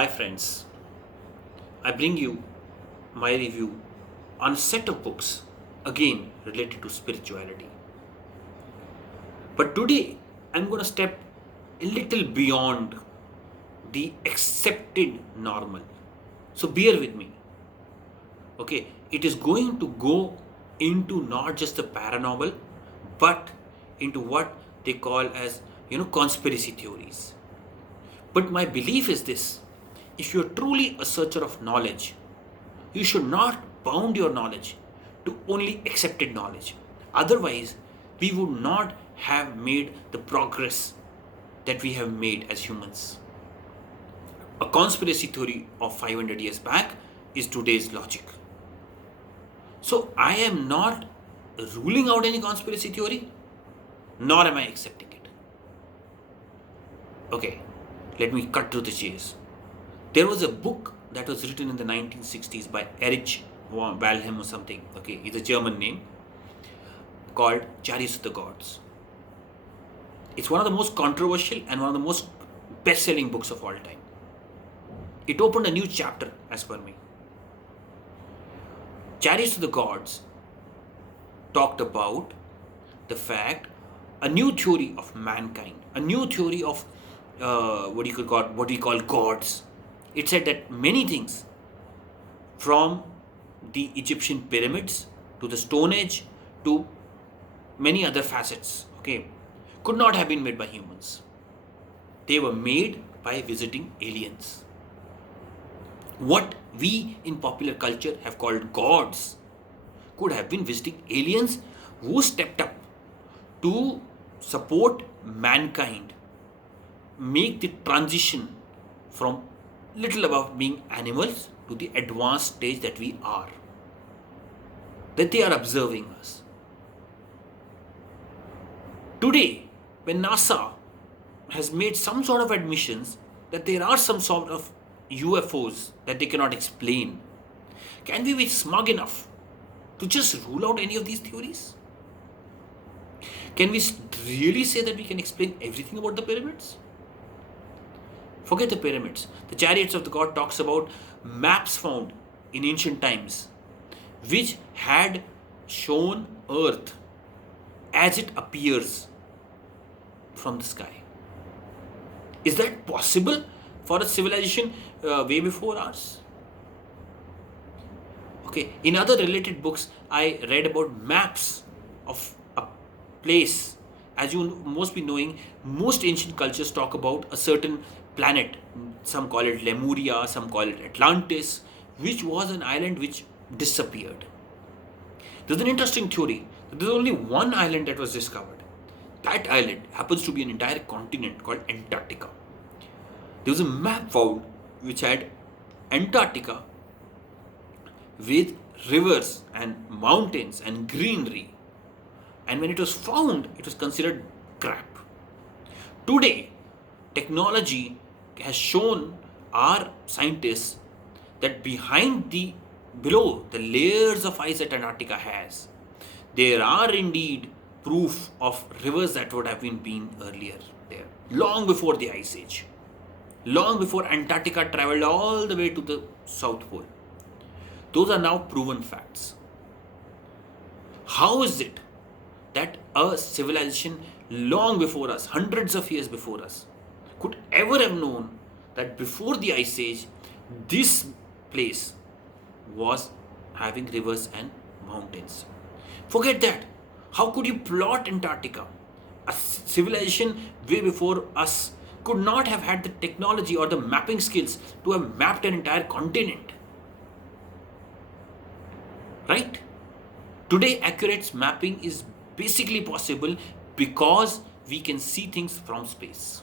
Hi friends, I bring you my review on a set of books again related to spirituality. But today I'm going to step a little beyond the accepted normal. So bear with me. Okay, it is going to go into not just the paranormal but into what they call as conspiracy theories. But my belief is this: if you're truly a searcher of knowledge, you should not bound your knowledge to only accepted knowledge. Otherwise, we would not have made the progress that we have made as humans. A conspiracy theory of 500 years back is today's logic. So, I am not ruling out any conspiracy theory, nor am I accepting it. Okay, let me cut to the chase. There was a book that was written in the 1960s by Erich Walhelm or something. Okay, it's a German name, called Chariots of the Gods. It's one of the most controversial and one of the most best-selling books of all time. It opened a new chapter as per me. Chariots of the Gods talked about the fact, a new theory of mankind, a new theory of what we call gods. It said that many things, from the Egyptian pyramids to the Stone Age to many other facets, okay, could not have been made by humans. They were made by visiting aliens. What we in popular culture have called gods could have been visiting aliens who stepped up to support mankind, make the transition from little above being animals to the advanced stage that we are. That they are observing us. Today, when NASA has made some sort of admissions that there are some sort of UFOs that they cannot explain, can we be smug enough to just rule out any of these theories? Can we really say that we can explain everything about the pyramids? Forget the pyramids. The Chariots of the God talks about maps found in ancient times which had shown Earth as it appears from the sky. Is that possible for a civilization way before ours? Okay, in other related books, I read about maps of a place. As you must be knowing, most ancient cultures talk about a certain planet. Some call it Lemuria, some call it Atlantis, which was an island which disappeared. There's an interesting theory that there's only one island that was discovered. That island happens to be an entire continent called Antarctica. There was a map found which had Antarctica with rivers and mountains and greenery. And when it was found, it was considered crap. Today, technology has shown our scientists that below the layers of ice that Antarctica has, there are indeed proof of rivers that would have been earlier there, long before the Ice Age, long before Antarctica traveled all the way to the South Pole. Those are now proven facts. How is it that a civilization long before us, hundreds of years before us, could ever have known that before the Ice Age, this place was having rivers and mountains? Forget that. How could you plot Antarctica? A civilization way before us could not have had the technology or the mapping skills to have mapped an entire continent. Right? Today, accurate mapping is basically possible because we can see things from space.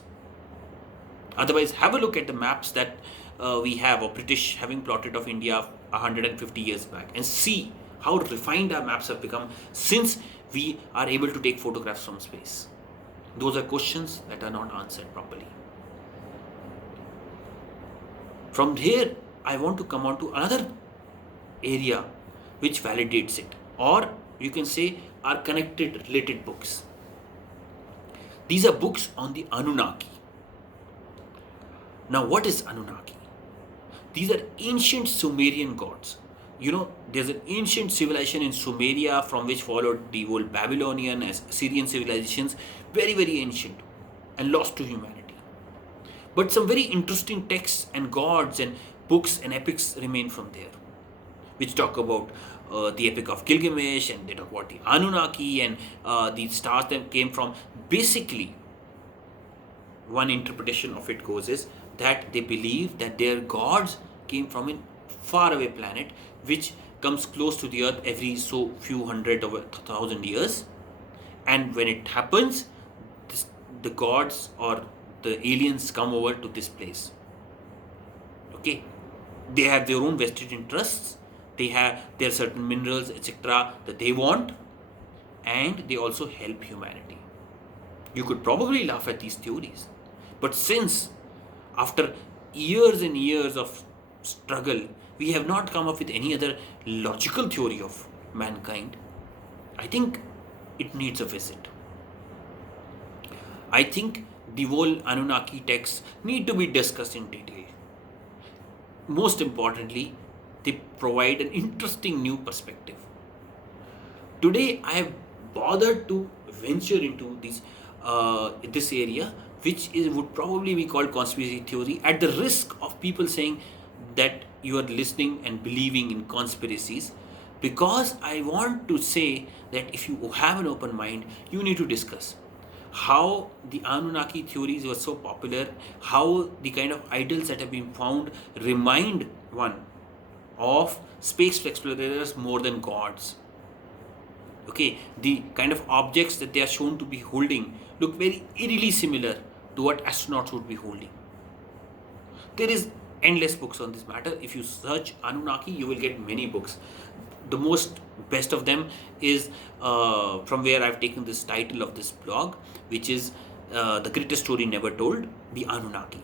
Otherwise, have a look at the maps that we have, or British having plotted of India 150 years back, and see how refined our maps have become since we are able to take photographs from space. Those are questions that are not answered properly. From here, I want to come on to another area which validates it, or you can say are connected related books. These are books on the Anunnaki. Now, what is Anunnaki? These are ancient Sumerian gods. There's an ancient civilization in Sumeria from which followed the old Babylonian and Assyrian civilizations, very, very ancient and lost to humanity. But some very interesting texts and gods and books and epics remain from there, which talk about the Epic of Gilgamesh, and they talk about the Anunnaki and the stars that came from. Basically, one interpretation of it goes is that they believe that their gods came from a faraway planet which comes close to the earth every so few hundred or 1,000 years, and when it happens, the gods or the aliens come over to this place. Okay, they have their own vested interests, they have their certain minerals, etc., that they want, and they also help humanity. You could probably laugh at these theories, but since after years and years of struggle, we have not come up with any other logical theory of mankind, I think it needs a visit. I think the whole Anunnaki texts need to be discussed in detail. Most importantly, they provide an interesting new perspective. Today, I have bothered to venture into this area, which would probably be called conspiracy theory, at the risk of people saying that you are listening and believing in conspiracies, because I want to say that if you have an open mind, you need to discuss how the Anunnaki theories were so popular, how the kind of idols that have been found remind one of space explorers more than gods. Okay, the kind of objects that they are shown to be holding look very eerily similar to what astronauts would be holding. There is endless books on this matter. If you search Anunnaki, you will get many books. The most best of them is from where I've taken this title of this blog, which is The Greatest Story Never Told, The Anunnaki.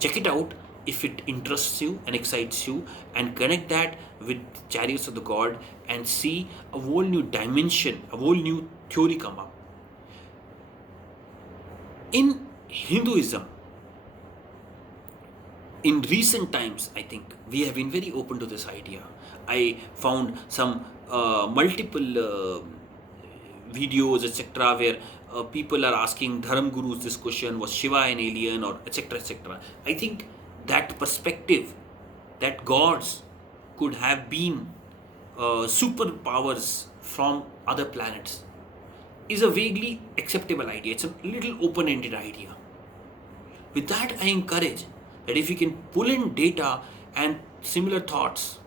Check it out if it interests you and excites you, and connect that with Chariots of the God and see a whole new dimension, a whole new theory come up. In Hinduism, in recent times, I think we have been very open to this idea. I found some multiple videos, etc., where people are asking Dharam Gurus this question: was Shiva an alien, or etc., etc. I think that perspective, that gods could have been superpowers from other planets, is a vaguely acceptable idea. It's a little open-ended idea. With that, I encourage that if we can pull in data and similar thoughts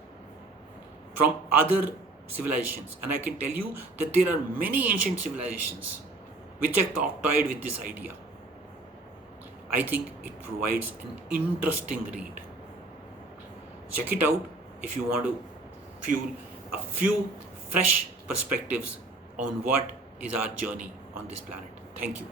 from other civilizations, and I can tell you that there are many ancient civilizations which are toyed with this idea, I think it provides an interesting read. Check it out if you want to fuel a few fresh perspectives on what is our journey on this planet. Thank you.